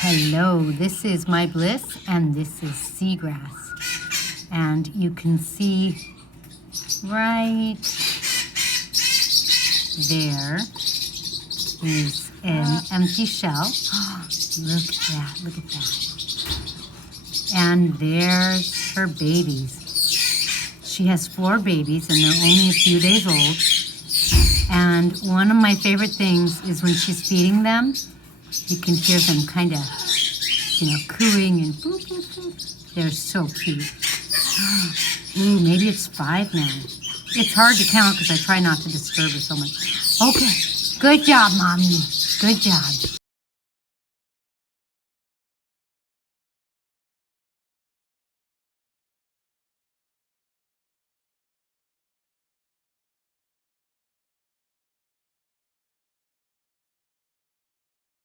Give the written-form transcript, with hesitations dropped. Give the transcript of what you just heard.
Hello, this is my Bliss and this is Seagrass. And you can see right there is an empty shell. Look at that, look at that. And there's her babies. She has 4 babies and they're only a few days old. And one of my favorite things is when she's feeding them, you can hear them kind of, cooing and boop, boop, boop. They're so cute. Ooh, maybe it's 5 now. It's hard to count because I try not to disturb her so much. Okay, good job, Mommy. Good job.